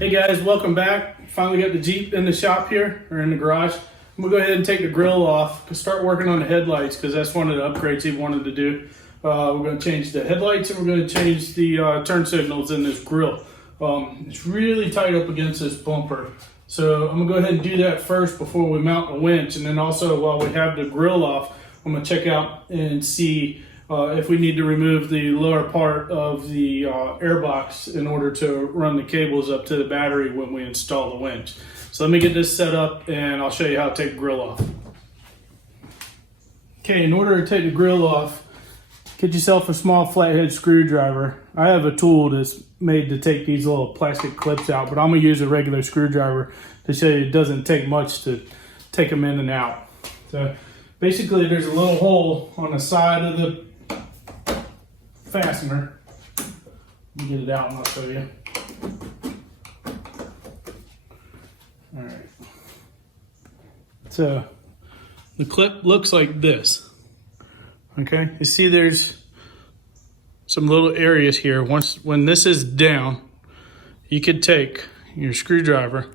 Hey guys, welcome back. Finally got the Jeep in the shop here, or in the garage. I'm gonna go ahead and take the grill off, start working on the headlights, because that's one of the upgrades he wanted to do. We're gonna change the headlights and we're gonna change the turn signals in this grill. It's really tight up against this bumper. So I'm gonna go ahead and do that first before we mount the winch. And then also while we have the grill off, I'm gonna check out and see if we need to remove the lower part of the airbox in order to run the cables up to the battery when we install the winch. So let me get this set up and I'll show you how to take the grill off. Okay, in order to take the grill off, get yourself a small flathead screwdriver. I have a tool that's made to take these little plastic clips out, but I'm gonna use a regular screwdriver to show you it doesn't take much to take them in and out. So basically there's a little hole on the side of the fastener. Let me get it out and I'll show you. All right. So the clip looks like this. Okay, you see there's some little areas here. When this is down, you could take your screwdriver,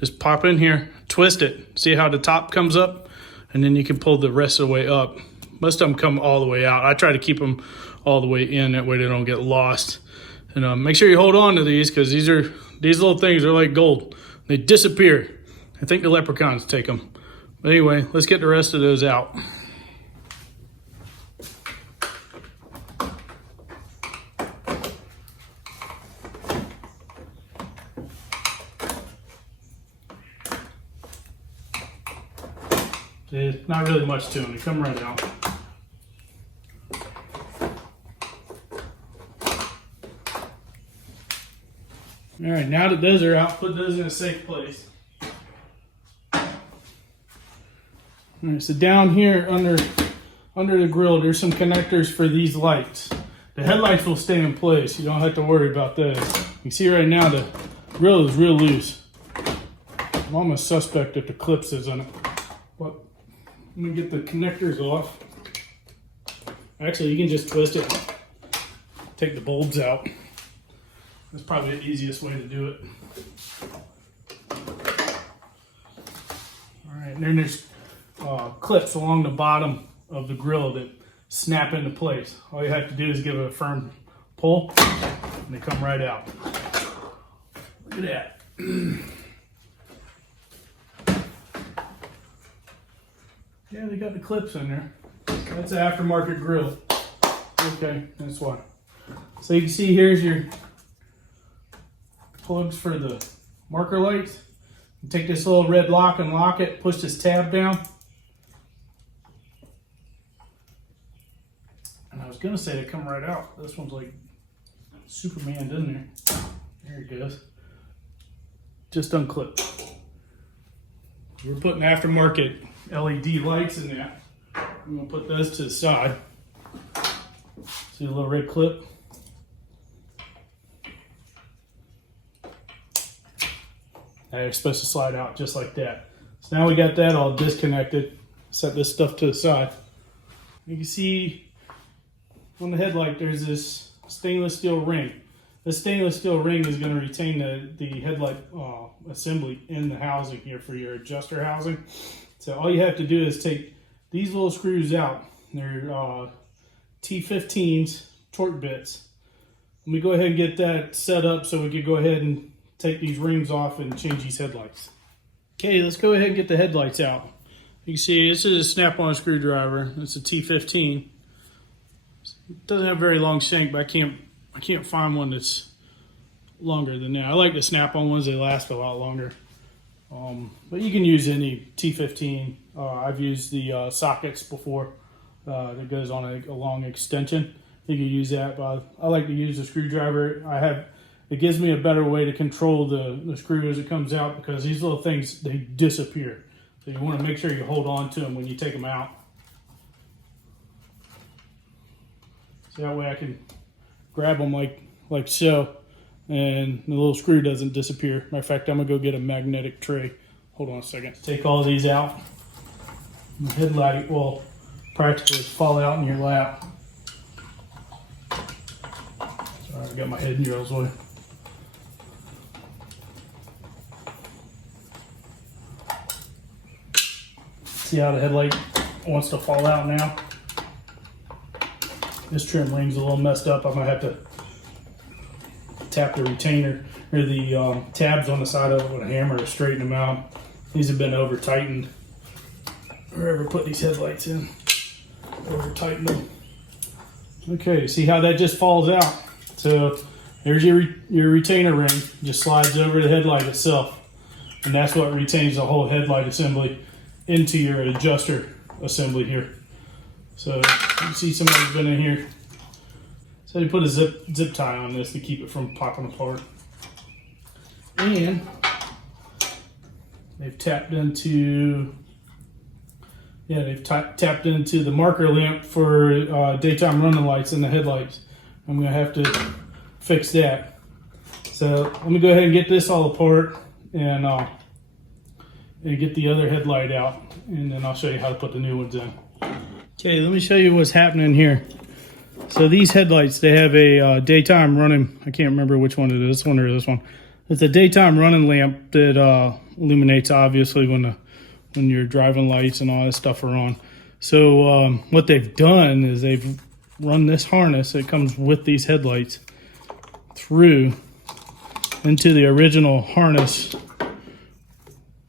just pop in here, twist it, see how the top comes up, and then you can pull the rest of the way up. Most of them come all the way out. I try to keep them all the way in, that way they don't get lost. And make sure you hold on to these, because these little things are like gold. They disappear. I think the leprechauns take them. But anyway, let's get the rest of those out. There's not really much to them. They come right out. All right, now that those are out, put those in a safe place. All right, so down here under the grill, there's some connectors for these lights. The headlights will stay in place. You don't have to worry about those. You see right now the grill is real loose. I'm almost suspect that the clips is on it. But let me get the connectors off. Actually, you can just twist it, take the bulbs out. That's probably the easiest way to do it. All right, and then there's clips along the bottom of the grill that snap into place. All you have to do is give it a firm pull and they come right out. Look at that. Yeah, they got the clips in there. That's an aftermarket grill. Okay, that's why. So you can see here's your plugs for the marker lights. You take this little red lock and lock it, push this tab down. And I was gonna say they come right out. This one's like Superman in there. There it goes. Just unclip. We're putting aftermarket LED lights in there. I'm gonna put those to the side. See the little red clip? They're supposed to slide out just like that. So now we got that all disconnected. Set this stuff to the side. You can see on the headlight there's this stainless steel ring. This stainless steel ring is going to retain the headlight assembly in the housing here for your adjuster housing. So all you have to do is take these little screws out. They're T15s, torque bits. Let me go ahead and get that set up so we can go ahead and take these rings off and change these headlights. Okay, let's go ahead and get the headlights out. You can see this is a snap-on screwdriver. It's a T15. It doesn't have a very long shank, but I can't find one that's longer than that. I like the snap-on ones; they last a lot longer. But you can use any T15. I've used the sockets before. That goes on a long extension. You can use that, but I like to use the screwdriver. It gives me a better way to control the screw as it comes out, because these little things, they disappear. So you want to make sure you hold on to them when you take them out. So that way I can grab them like so, and the little screw doesn't disappear. Matter of fact, I'm gonna go get a magnetic tray. Hold on a second. Take all these out. The headlight will practically fall out in your lap. Sorry, I got my head in drills away. See how the headlight wants to fall out now? This trim ring's a little messed up. I might have to tap the retainer or the tabs on the side of it with a hammer to straighten them out. These have been over tightened. Wherever put these headlights in, over tighten them. Okay, see how that just falls out? So there's your retainer ring, just slides over the headlight itself. And that's what retains the whole headlight assembly into your adjuster assembly here. So you see somebody's been in here. So they put a zip tie on this to keep it from popping apart. And they've tapped into, tapped into the marker lamp for daytime running lights in the headlights. I'm gonna have to fix that. So let me go ahead and get this all apart and get the other headlight out, and then I'll show you how to put the new ones in. Okay, let me show you what's happening here. So these headlights, they have a daytime running, I can't remember which one it is, this one or this one. It's a daytime running lamp that illuminates obviously when your driving lights and all that stuff are on. So what they've done is they've run this harness that comes with these headlights through into the original harness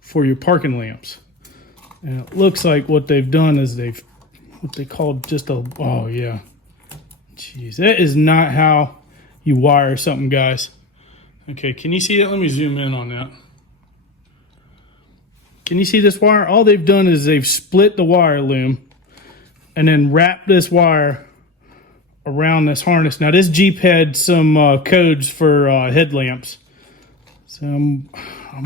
for your parking lamps. And it looks like what they've done is what they called just a, oh yeah. Jeez, that is not how you wire something, guys. Okay, can you see that? Let me zoom in on that. Can you see this wire? All they've done is they've split the wire loom and then wrapped this wire around this harness. Now this Jeep had some codes for headlamps. So I'm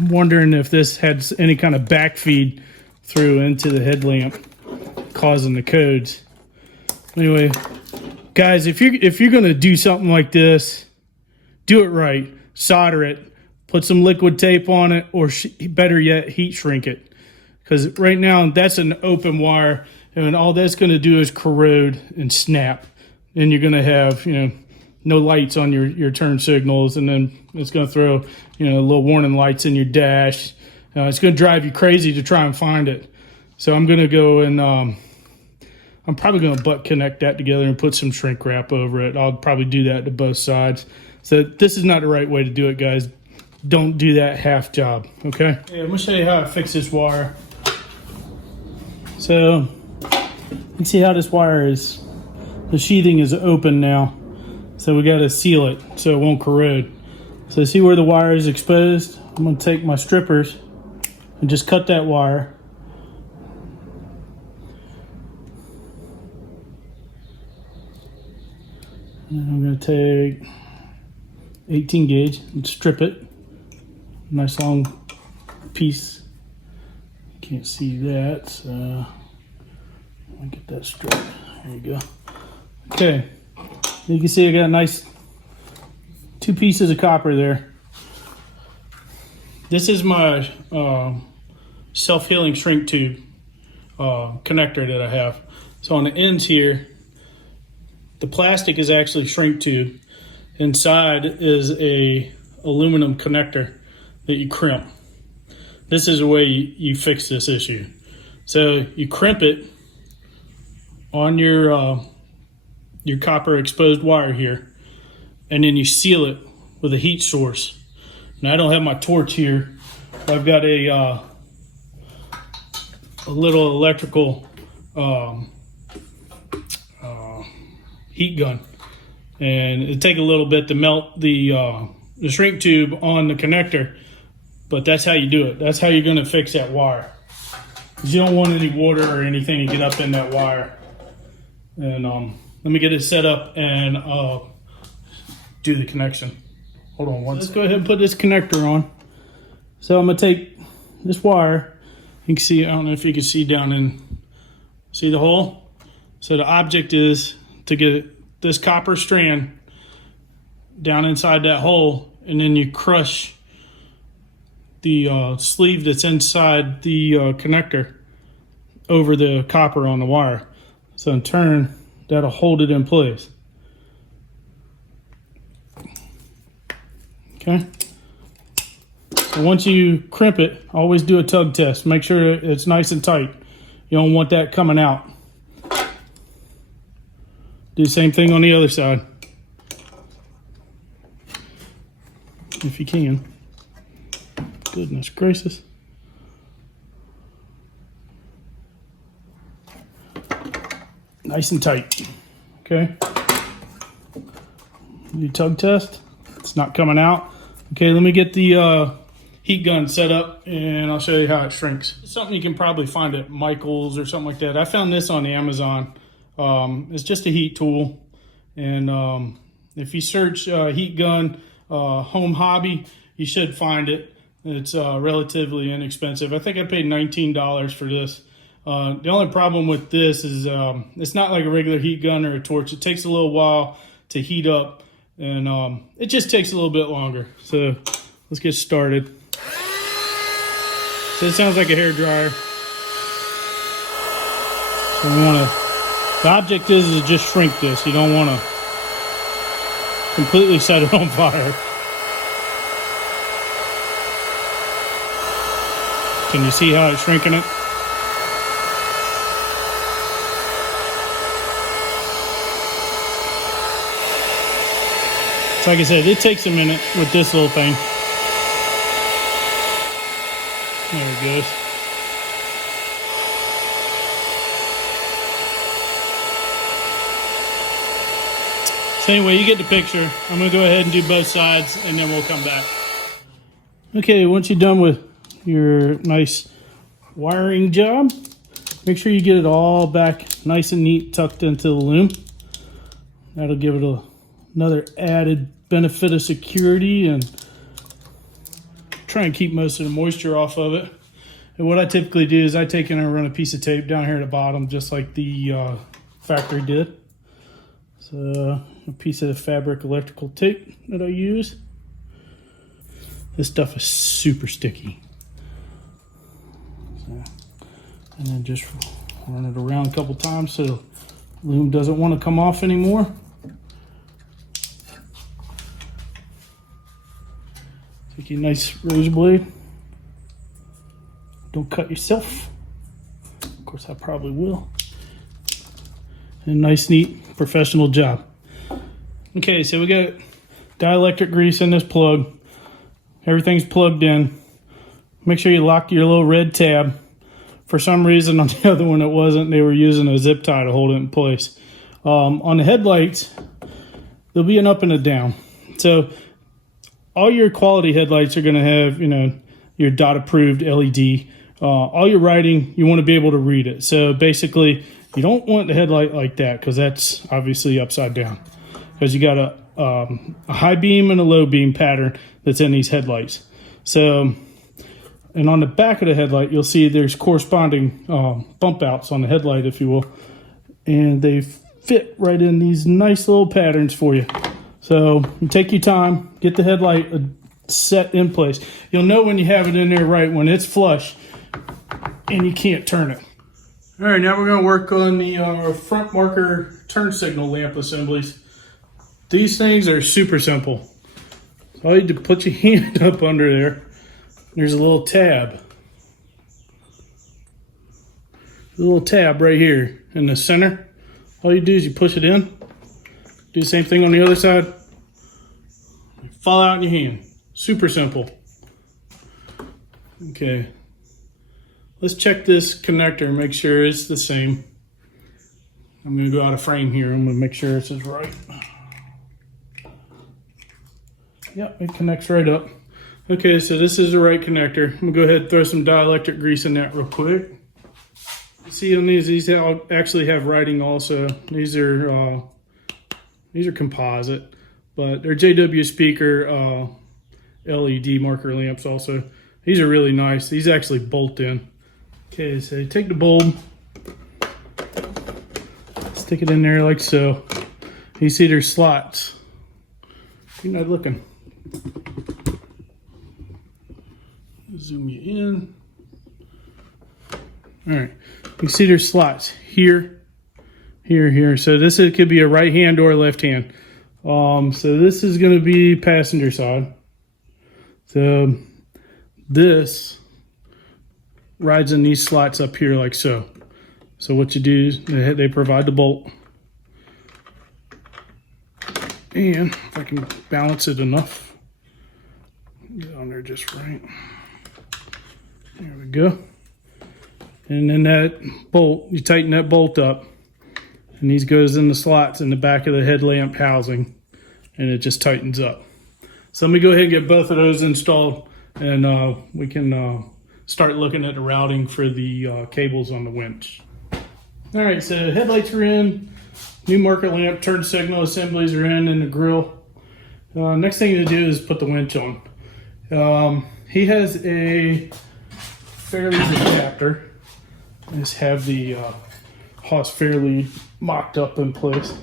wondering if this had any kind of backfeed through into the headlamp causing the codes. Anyway, guys, if you're gonna do something like this, do it right. Solder it, put some liquid tape on it, or better yet, heat shrink it. Because right now that's an open wire, and all that's going to do is corrode and snap. And you're going to have, no lights on your turn signals, and then it's going to throw, little warning lights in your dash. It's going to drive you crazy to try and find it. So I'm going to go and I'm probably going to butt connect that together and put some shrink wrap over it. I'll probably do that to both sides. So this is not the right way to do it, guys. Don't do that half job, okay? Yeah, I'm gonna show you how I fix this wire. So you can see how this wire is, the sheathing is open now. So we gotta seal it so it won't corrode. So see where the wire is exposed? I'm gonna take my strippers and just cut that wire. And I'm gonna take 18 gauge and strip it. Nice long piece. Can't see that, so I'll get that straight. There you go. Okay, you can see I got a nice 2 pieces of copper there. This is my self-healing shrink tube connector that I have. So on the ends here, the plastic is actually shrink tube. Inside is a aluminum connector that you crimp. This is the way you fix this issue. So you crimp it on your copper exposed wire here, and then you seal it with a heat source. Now I don't have my torch here. I've got a little electrical heat gun. And it'll take a little bit to melt the shrink tube on the connector, but that's how you do it. That's how you're going to fix that wire. Because you don't want any water or anything to get up in that wire. And let me get it set up and do the connection. Hold on one second. Let's go ahead and put this connector on. So I'm going to take this wire. You can see, I don't know if you can see down in, see the hole? So the object is to get this copper strand down inside that hole, and then you crush the sleeve that's inside the connector over the copper on the wire. So in turn, that'll hold it in place. Okay. So once you crimp it, always do a tug test. Make sure it's nice and tight. You don't want that coming out. Do the same thing on the other side. If you can. Goodness gracious. Nice and tight. Okay. New tug test. It's not coming out. Okay, let me get the heat gun set up and I'll show you how it shrinks. It's something you can probably find at Michael's or something like that. I found this on Amazon. It's just a heat tool. And if you search heat gun home hobby, you should find it. It's relatively inexpensive. I think I paid $19 for this. The only problem with this is it's not like a regular heat gun or a torch. It takes a little while to heat up, and it just takes a little bit longer. So let's get started. So it sounds like a hair dryer. So we want to. The object is to just shrink this. You don't want to completely set it on fire. Can you see how it's shrinking it? So like I said, it takes a minute with this little thing. There it goes. So anyway, you get the picture. I'm going to go ahead and do both sides, and then we'll come back. Okay, once you're done with your nice wiring job, make sure you get it all back nice and neat, tucked into the loom. That'll give it another added benefit of security and try and keep most of the moisture off of it. And what I typically do is I take and I run a piece of tape down here at the bottom, just like the factory did. So a piece of fabric electrical tape that I use. This stuff is super sticky. So, and then just run it around a couple times so the loom doesn't want to come off anymore. Take a nice razor blade. Don't cut yourself. Of course, I probably will. And nice, neat, professional job. Okay, so we got dielectric grease in this plug. Everything's plugged in. Make sure you lock your little red tab. For some reason on the other one it wasn't. They were using a zip tie to hold it in place. On the headlights, there'll be an up and a down. So all your quality headlights are going to have, your dot approved LED. All your writing, you want to be able to read it. So basically, you don't want the headlight like that because that's obviously upside down. Because you got a high beam and a low beam pattern that's in these headlights. So, and on the back of the headlight, you'll see there's corresponding bump outs on the headlight, if you will. And they fit right in these nice little patterns for you. So you take your time, get the headlight set in place. You'll know when you have it in there right, when it's flush and you can't turn it. All right, now we're going to work on the front marker turn signal lamp assemblies. These things are super simple. All you do, put your hand up under there. There's a little tab. A little tab right here in the center. All you do is you push it in. Do the same thing on the other side. You fall out in your hand. Super simple. Okay. Let's check this connector and make sure it's the same. I'm going to go out of frame here. I'm going to make sure this is right. Yep, it connects right up. Okay, so this is the right connector. I'm going to go ahead and throw some dielectric grease in that real quick. See on these actually have writing also. These are composite, but they're JW speaker LED marker lamps also. These are really nice. These actually bolt in. Okay, so you take the bulb, stick it in there like so. You see there's slots. You're not looking. Zoom you in. All right, you see there's slots here, here. So this could be a right hand or a left hand. So this is going to be passenger side. So this rides in these slots up here like so. So what you do is they provide the bolt. And if I can balance it enough, get on there just right. There we go. And then that bolt, you tighten that bolt up, and these goes in the slots in the back of the headlamp housing, and it just tightens up. So let me go ahead and get both of those installed, and we can start looking at the routing for the cables on the winch. All right, so headlights are in, new marker lamp, turn signal assemblies are in, and the grill. Next thing to do is put the winch on. He has a fairlead adapter. Just have the Haas fairlead mocked up in place.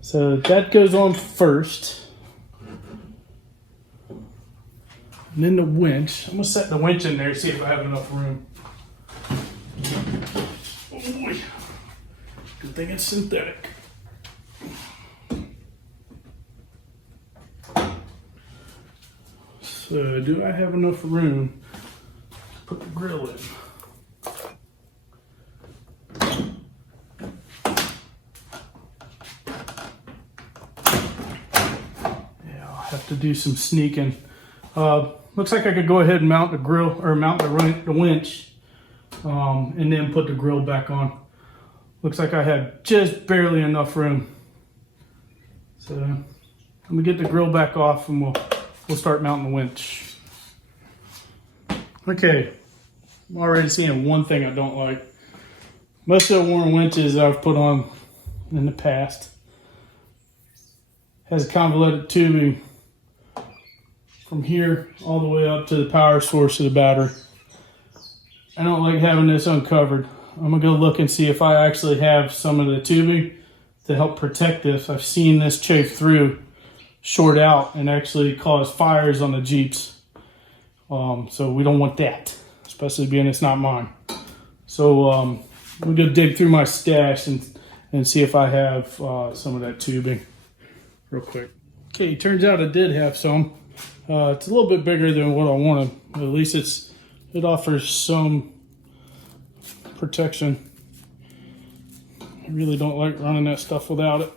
So that goes on first. And then the winch. I'm gonna set the winch in there, see if I have enough room. Oh, good thing it's synthetic. So do I have enough room to put the grill in? Have to do some sneaking. Looks like I could go ahead and mount the grill or mount the winch and then put the grill back on. Looks like I have just barely enough room. So I'm gonna get the grill back off and we'll start mounting the winch. Okay, I'm already seeing one thing I don't like. Most of the worn winches I've put on in the past has convoluted tubing from here all the way up to the power source of the battery. I don't like having this uncovered. I'm gonna go look and see if I actually have some of the tubing to help protect this. I've seen this chafe through, short out, and actually cause fires on the Jeeps. So we don't want that, especially being it's not mine. So I'm gonna go dig through my stash and see if I have some of that tubing real quick. Okay, turns out I did have some. It's a little bit bigger than what I wanted. At least it offers some protection. I really don't like running that stuff without it.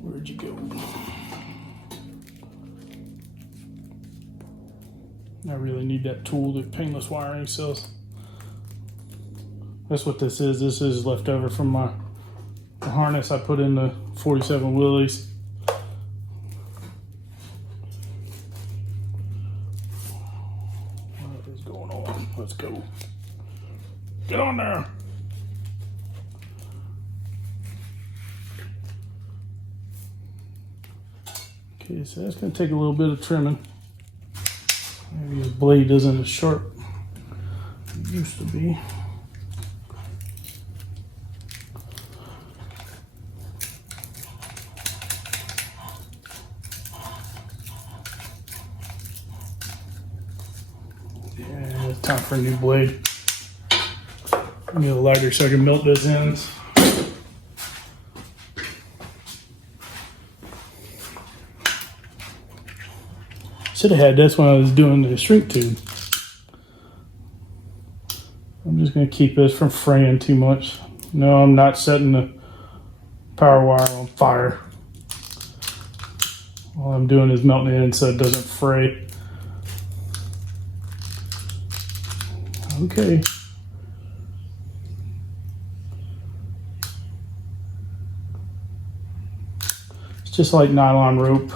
Where'd you go? I really need that tool, the painless wiring cells. That's what this is. This is left over from the harness I put in the 47 Willys. What is going on? Let's go. Get on there. Okay, so that's going to take a little bit of trimming. Maybe the blade isn't as sharp as it used to be. Yeah, it's time for a new blade. I need a lighter so I can melt those ends. Should have had this when I was doing the shrink tube. I'm just going to keep this from fraying too much. No, I'm not setting the power wire on fire. All I'm doing is melting it in so it doesn't fray. Okay. It's just like nylon rope.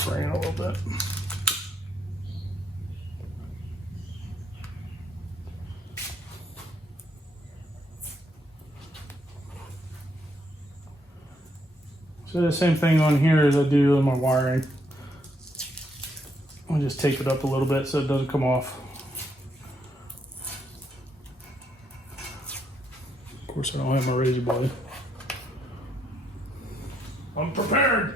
Fraying a little bit. So the same thing on here as I do on my wiring. I'll just tape it up a little bit so it doesn't come off. Of course, I don't have my razor blade. I'm prepared.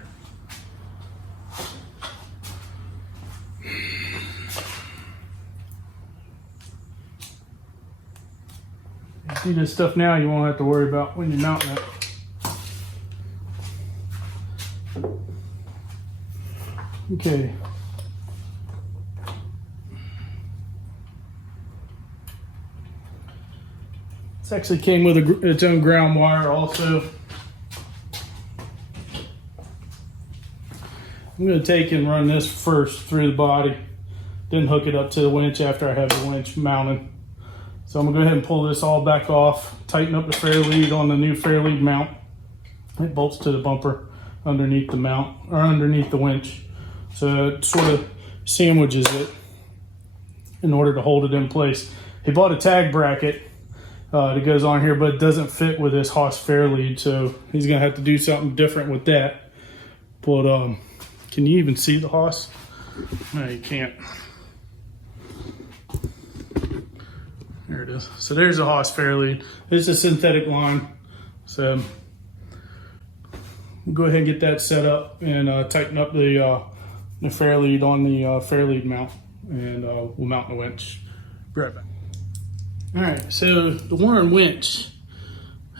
See this stuff now you won't have to worry about when you're mounting it. Okay. This actually came with its own ground wire also. I'm going to take and run this first through the body, then hook it up to the winch after I have the winch mounted. So I'm going to go ahead and pull this all back off, tighten up the fair lead on the new fair lead mount. It bolts to the bumper underneath the mount, or underneath the winch. So it sort of sandwiches it in order to hold it in place. He bought a tag bracket that goes on here, but it doesn't fit with this Haas fair lead, so he's going to have to do something different with that. But can you even see the Haas? No, you can't. There it is. So there's a Haas fair lead. This is a synthetic line. So we'll go ahead and get that set up and tighten up the fair lead on the fair lead mount, and we'll mount the winch. Be right back. All right, so the Warren winch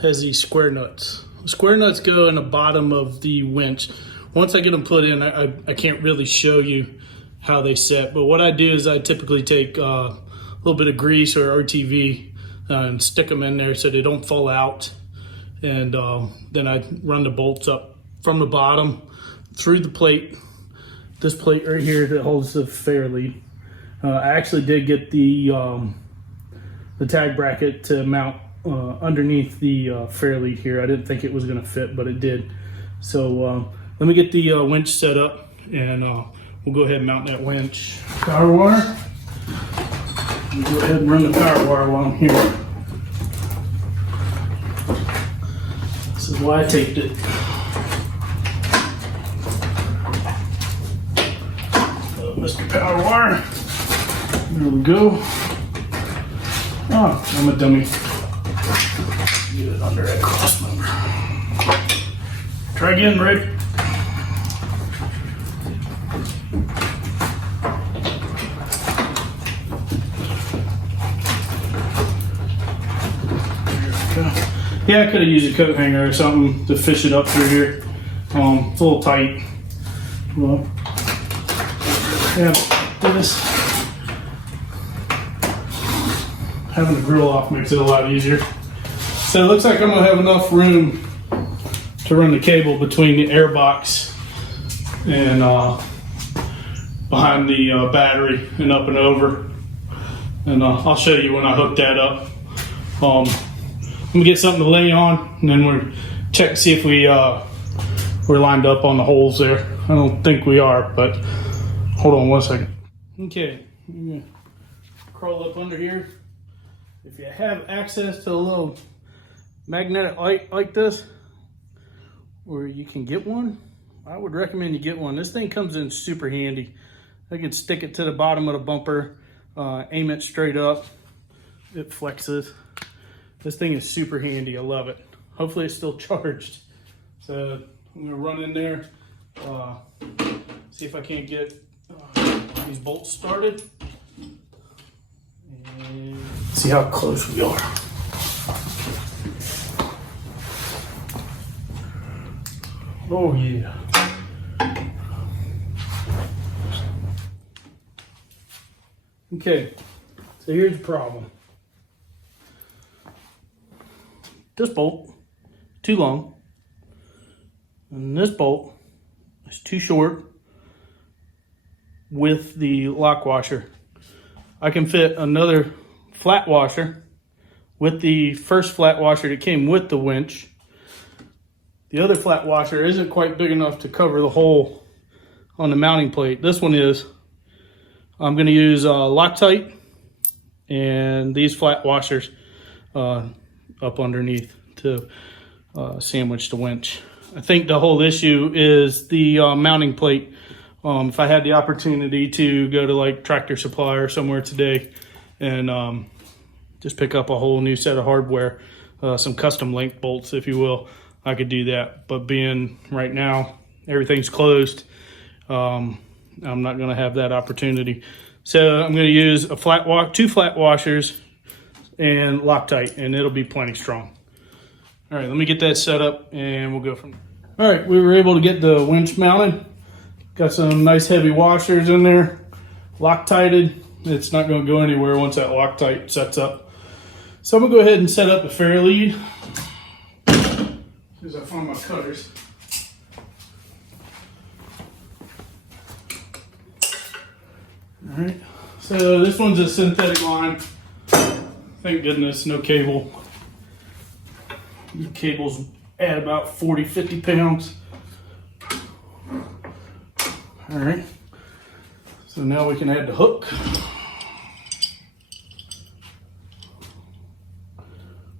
has these square nuts. The square nuts go in the bottom of the winch. Once I get them put in, I can't really show you how they set, but what I do is I typically take a little bit of grease or RTV and stick them in there so they don't fall out, and then I run the bolts up from the bottom through the plate, this plate right here that holds the fair lead. I actually did get the tag bracket to mount underneath the fair lead here. I didn't think it was going to fit, but it did. So let me get the winch set up, and we'll go ahead and mount that winch. Power wire. We'll go ahead and run the power wire while I'm here. This is why I taped it. Mr. Power Wire. There we go. Oh, I'm a dummy. Get it under that cross member. Try again, Rick. Yeah, I could have used a coat hanger or something to fish it up through here. It's a little tight. Well, yeah, this having the grill off makes it a lot easier. So it looks like I'm gonna have enough room to run the cable between the air box and behind the battery and up and over. And I'll show you when I hook that up. Let me get something to lay on, and then we'll check and see if we're lined up on the holes there. I don't think we are, but hold on 1 second. Okay, I'm gonna crawl up under here. If you have access to a little magnetic light like this, or you can get one, I would recommend you get one. This thing comes in super handy. I can stick it to the bottom of the bumper, aim it straight up, it flexes. This thing is super handy, I love it. Hopefully it's still charged. So I'm gonna run in there, see if I can't get these bolts started. And see how close we are. Oh yeah. Okay, so here's the problem. This bolt too long, and this bolt is too short with the lock washer. I can fit another flat washer with the first flat washer that came with the winch. The other flat washer isn't quite big enough to cover the hole on the mounting plate. This one is. I'm going to use Loctite and these flat washers up underneath to sandwich the winch. I think the whole issue is the mounting plate. If I had the opportunity to go to like Tractor Supply or somewhere today and just pick up a whole new set of hardware, some custom link bolts, if you will, I could do that. But being right now, everything's closed, I'm not going to have that opportunity. So I'm going to use two flat washers and Loctite, and it'll be plenty strong. All right, let me get that set up and we'll go from there. All right, we were able to get the winch mounted. Got some nice heavy washers in there, Loctited. It's not going to go anywhere once that Loctite sets up. So I'm going to go ahead and set up a fair lead. As I find my cutters. All right, so this one's a synthetic line. Thank goodness, no cable. The cable's at about 40, 50 pounds. All right, so now we can add the hook.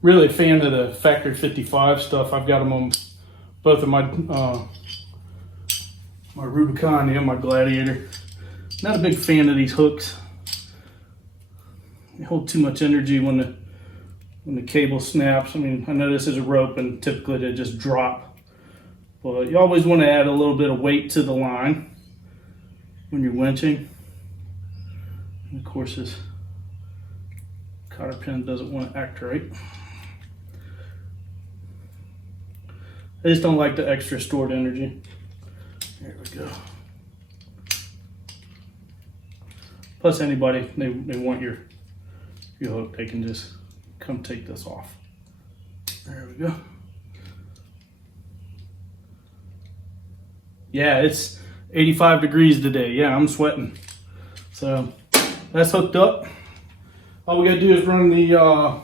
Really a fan of the factory 55 stuff. I've got them on both of my my Rubicon and my Gladiator. Not a big fan of these hooks. They hold too much energy when the cable snaps. I mean, I know this is a rope and typically they just drop. But you always want to add a little bit of weight to the line when you're winching. And of course this cotter pin doesn't want to act right. I just don't like the extra stored energy. There we go. Plus anybody, they want your hook, they can just come take this off. There we go. Yeah, it's 85 degrees today. Yeah, I'm sweating. So that's hooked up. All we gotta do is run the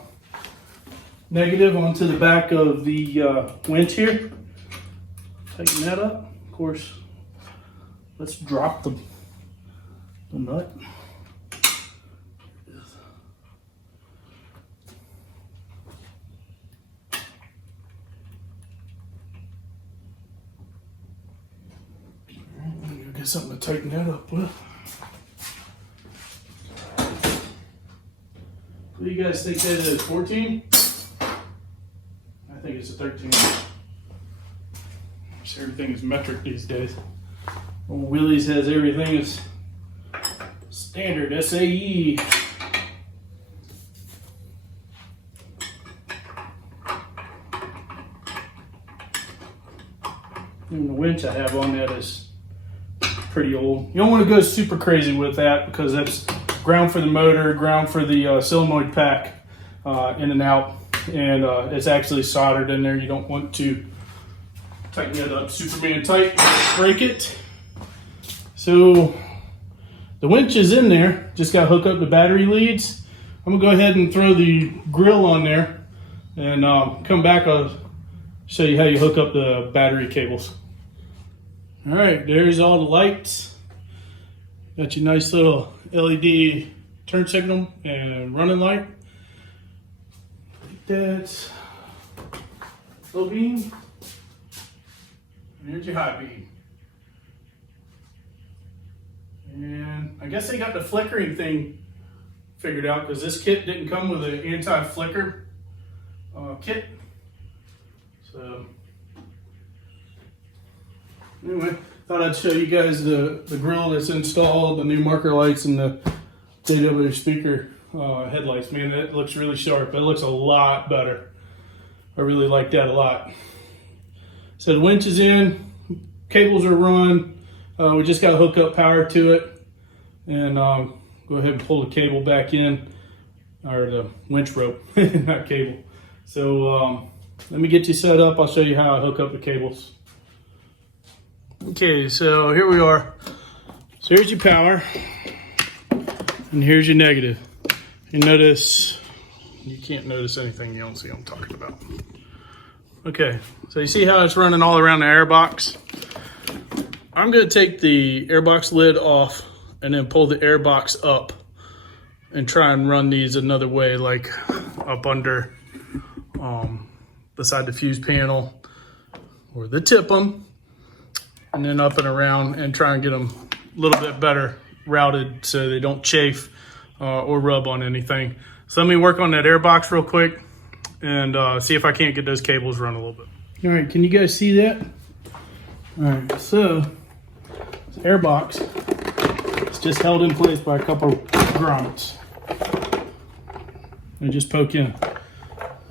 negative onto the back of the winch here. Tighten that up. Of course, let's drop the nut. Get something to tighten that up with. What do you guys think that is? 14? I think it's a 13. Everything is metric these days. Old Willie's has everything is standard SAE. Even the winch I have on that is pretty old. You don't want to go super crazy with that because that's ground for the motor, ground for the solenoid pack in and out, and it's actually soldered in there. You don't want to tighten it up Superman tight, break it. So the winch is in there, just got to hook up the battery leads. I'm gonna go ahead and throw the grill on there and come back. I'll show you how you hook up the battery cables. All right, there's all the lights. Got your nice little LED turn signal and running light. That's low beam. And here's your high beam. And I guess they got the flickering thing figured out because this kit didn't come with an anti-flicker kit. So anyway, thought I'd show you guys the grill that's installed, the new marker lights, and the JW speaker headlights. Man, that looks really sharp. It looks a lot better. I really like that a lot. So the winch is in, cables are run. We just got to hook up power to it and go ahead and pull the cable back in, or the winch rope, not cable. So let me get you set up. I'll show you how I hook up the cables. Okay, so here we are. So here's your power, and here's your negative. You notice, you can't notice anything you don't see what I'm talking about. Okay, so you see how it's running all around the airbox? I'm going to take the airbox lid off and then pull the airbox up and try and run these another way, like up under beside the fuse panel or the tip them, and then up and around and try and get them a little bit better routed so they don't chafe or rub on anything. So let me work on that airbox real quick and see if I can't get those cables run a little bit. All right, can you guys see that? All right, so this airbox is just held in place by a couple of grommets. and just poke in.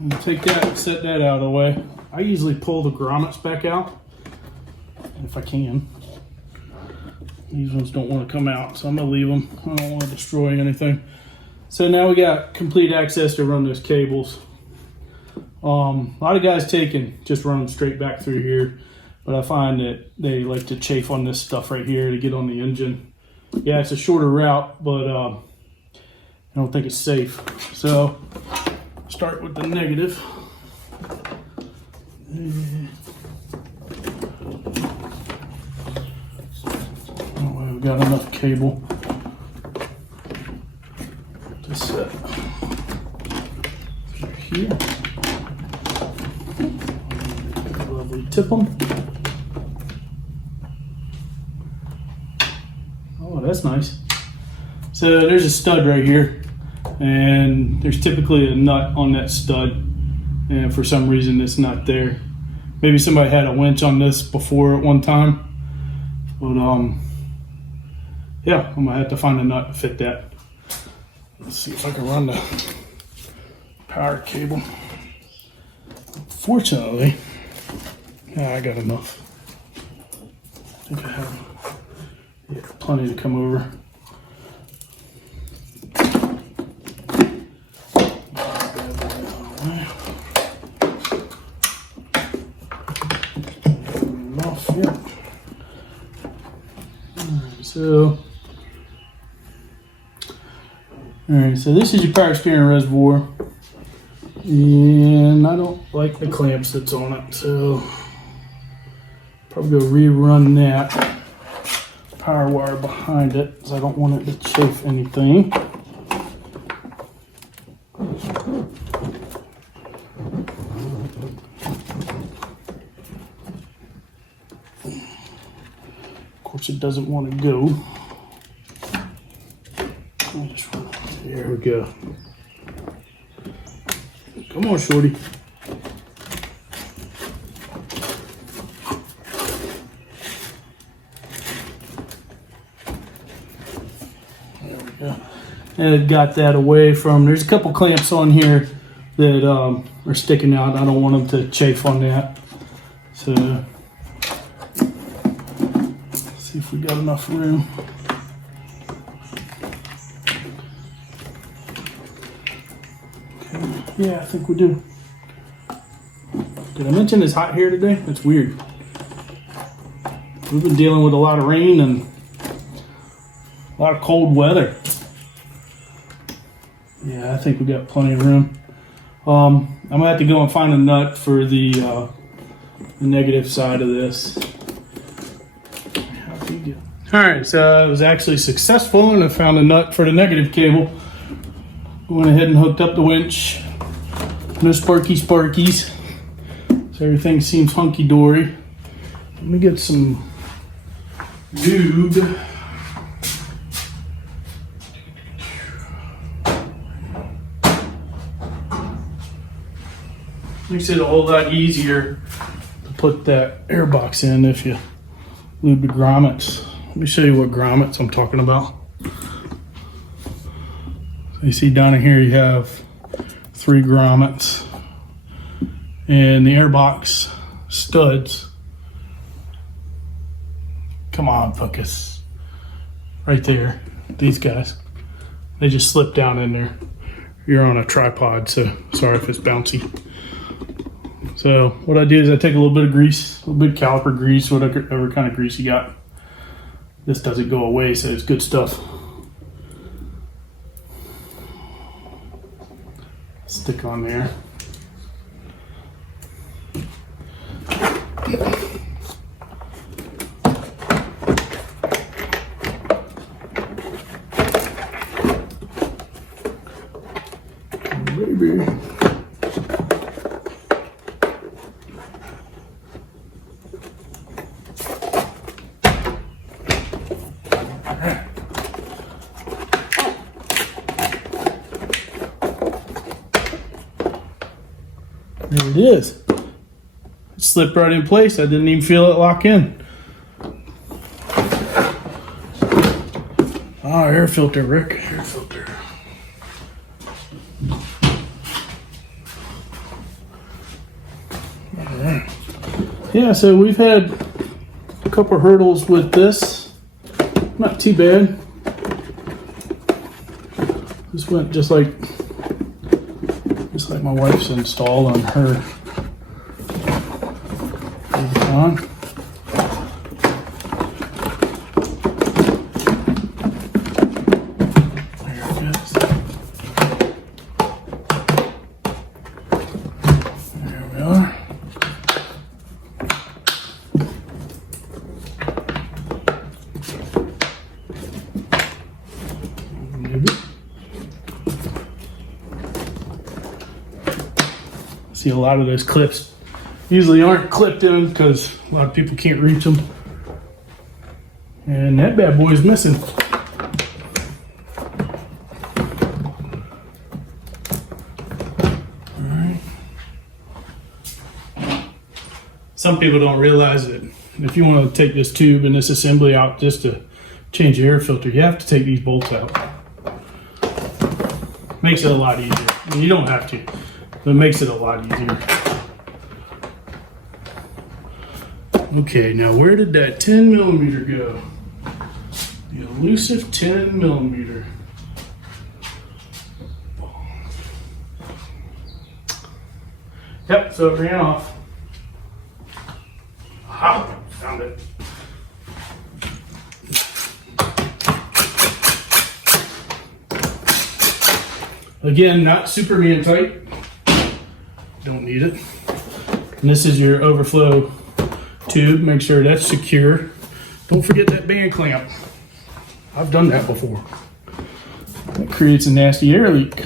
I'm gonna take that and set that out of the way. I usually pull the grommets back out if I can. These ones don't want to come out, so I'm gonna leave them. I don't want to destroy anything. So now we got complete access to run those cables. A lot of guys take and just run them straight back through here, but I find that they like to chafe on this stuff right here to get on the engine. Yeah, it's a shorter route, but I don't think it's safe. So start with the negative. Oh, we've got enough cable to set through here. Lovely tip them. Oh, that's nice. So there's a stud right here, and there's typically a nut on that stud, and for some reason it's not there. Maybe somebody had a winch on this before at one time, but yeah, I'm gonna have to find a nut to fit that. Let's see if I can run the power cable. Fortunately, yeah, I got enough. I think I have plenty to come over. Alright, so this is your power steering reservoir, and I don't like the clamps that's on it, so probably go rerun that power wire behind it, because I don't want it to chafe anything. Of course, it doesn't want to go. There we go. Come on, shorty. There we go. And it got that away from, there's a couple clamps on here that are sticking out. I don't want them to chafe on that. So, let's see if we got enough room. Yeah, I think we do. Did I mention it's hot here today? That's weird. We've been dealing with a lot of rain and a lot of cold weather. Yeah, I think we got plenty of room. I'm gonna have to go and find a nut for the negative side of this. Alright, so I was actually successful and I found a nut for the negative cable. Went ahead and hooked up the winch. No sparkies. So everything seems hunky-dory. Let me get some lube. Makes it a whole lot easier to put that air box in if you lube the grommets. Let me show you what grommets I'm talking about. So you see down in here you have 3 grommets, and the airbox studs. Come on, focus. Right there, these guys. They just slip down in there. You're on a tripod, so sorry if it's bouncy. So what I do is I take a little bit of grease, a little bit of caliper grease, whatever kind of grease you got. This doesn't go away, so it's good stuff. Stick on there. Baby. There it is. It slipped right in place. I didn't even feel it lock in. Oh, air filter, Rick. Air filter. yeah, so we've had a couple hurdles with this. Not too bad. This went just like my wife's install on her. See, a lot of those clips usually aren't clipped in because a lot of people can't reach them. And that bad boy is missing. All right. Some people don't realize that if you want to take this tube and this assembly out just to change the air filter, you have to take these bolts out. Makes it a lot easier. I mean, you don't have to, but it makes it a lot easier. Okay, now where did that 10 millimeter go? The elusive 10 millimeter. Yep, so it ran off. Aha, found it. Again, not Superman tight. Don't need it. And this is your overflow tube. Make sure that's secure. Don't forget that band clamp. I've done that before. That creates a nasty air leak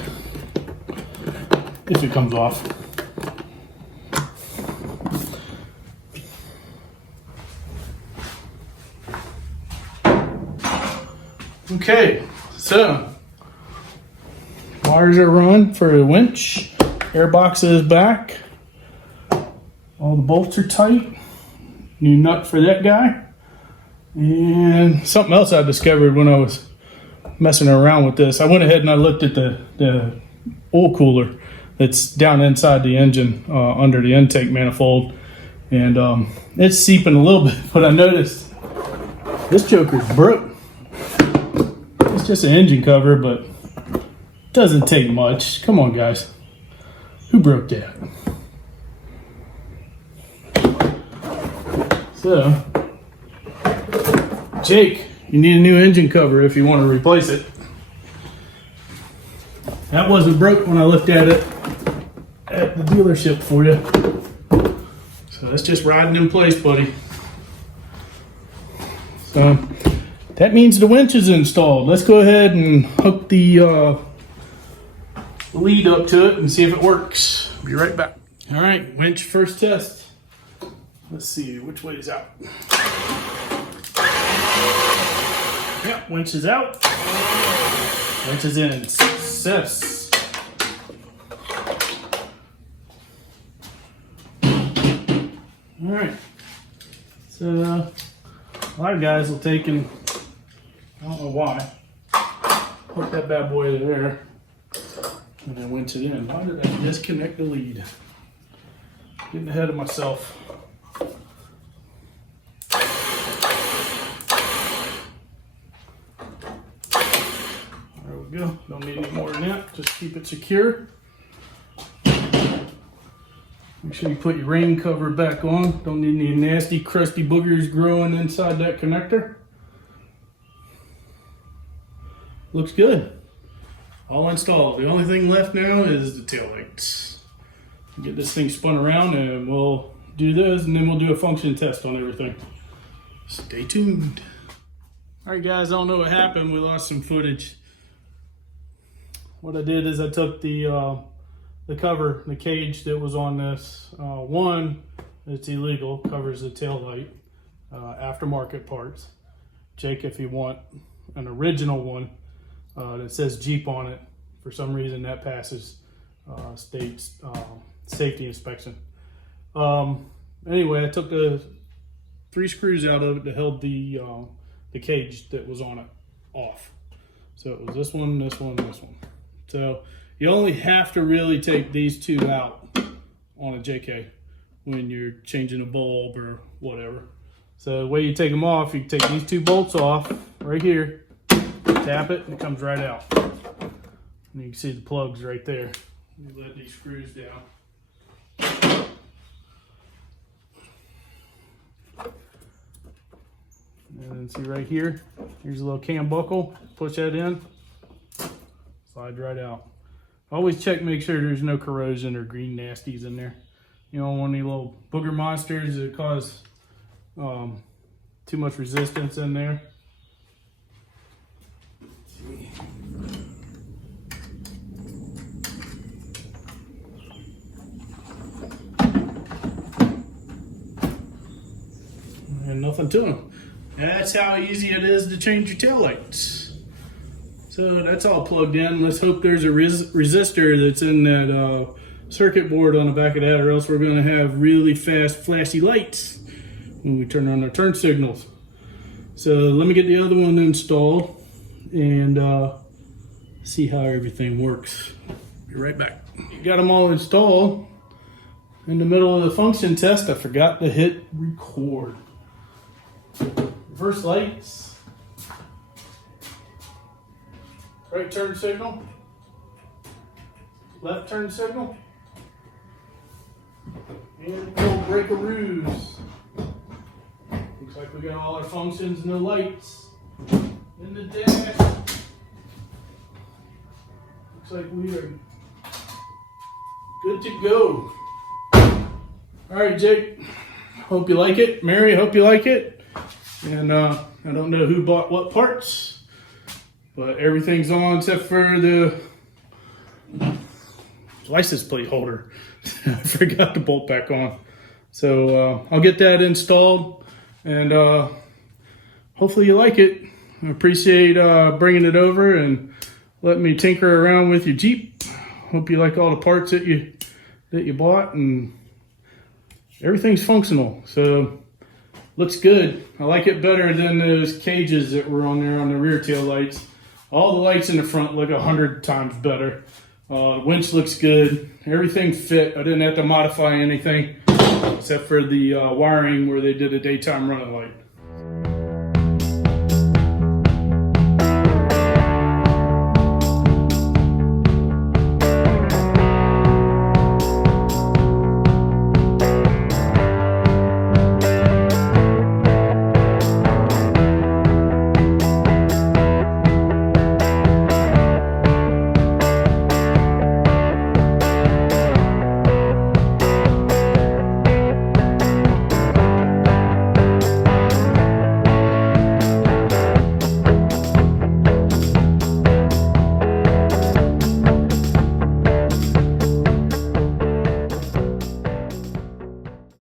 if it comes off. Okay, so wires are run for the winch. Air box is back. All the bolts are tight. New nut for that guy. And something else I discovered when I was messing around with this. I went ahead and I looked at the oil cooler that's down inside the engine under the intake manifold. And it's seeping a little bit, but I noticed this joker's broke. It's just an engine cover, but it doesn't take much. Come on, guys. Who broke that? So, Jake, you need a new engine cover if you want to replace it. That wasn't broke when I looked at it at the dealership for you. So that's just riding in place, buddy. So that means the winch is installed. Let's go ahead and hook the lead up to it and see if it works. Be right back. All right, winch first test. Let's see, which way is out? Yep, winch is out. Winch is in. Success. All right. So, a lot of guys will take and, I don't know why, hook that bad boy there and then winch it in. Why did I disconnect the lead? Getting ahead of myself. There we go. Don't need any more than that. Just keep it secure. Make sure you put your rain cover back on. Don't need any nasty, crusty boogers growing inside that connector. Looks good. All installed. The only thing left now is the tail lights. Get this thing spun around and we'll do this and then we'll do a function test on everything. Stay tuned. All right, guys, I don't know what happened. We lost some footage. What I did is I took the cover, the cage that was on this. One, it's illegal, covers the tail light, aftermarket parts. Jake, if you want an original one that says Jeep on it, for some reason that passes state safety inspection. Anyway, I took the 3 screws out of it that held the cage that was on it off. So it was this one, this one, this one. So you only have to really take these 2 out on a JK. when you're changing a bulb or whatever. So the way you take them off, you take these 2 bolts off right here, tap it, and it comes right out. And you can see the plugs right there. You let these screws down. And then see right here, here's a little cam buckle. Push that in, slide right out. Always check, make sure there's no corrosion or green nasties in there. You don't want any little booger monsters that cause too much resistance in there. Let's see. And nothing to them. That's how easy it is to change your taillights. So that's all plugged in. Let's hope there's a resistor that's in that circuit board on the back of that, or else we're going to have really fast flashy lights when we turn on our turn signals. So let me get the other one installed and see how everything works. Be right back. Got them all installed. In the middle of the function test, I forgot to hit record. Reverse lights, right turn signal, left turn signal, and no breakaroos. Looks like we got all our functions, no lights in the dash. Looks like we are good to go. All right, Jake, hope you like it. Mary, hope you like it. And I don't know who bought what parts, but everything's on except for the license plate holder. I forgot to bolt back on. So I'll get that installed, and hopefully you like it. I appreciate bringing it over and letting me tinker around with your Jeep. Hope you like all the parts that you bought, and everything's functional. So looks good. I like it better than those cages that were on there on the rear tail lights. All the lights in the front look 100 times better. The winch looks good. Everything fit. I didn't have to modify anything except for the wiring where they did a daytime running light.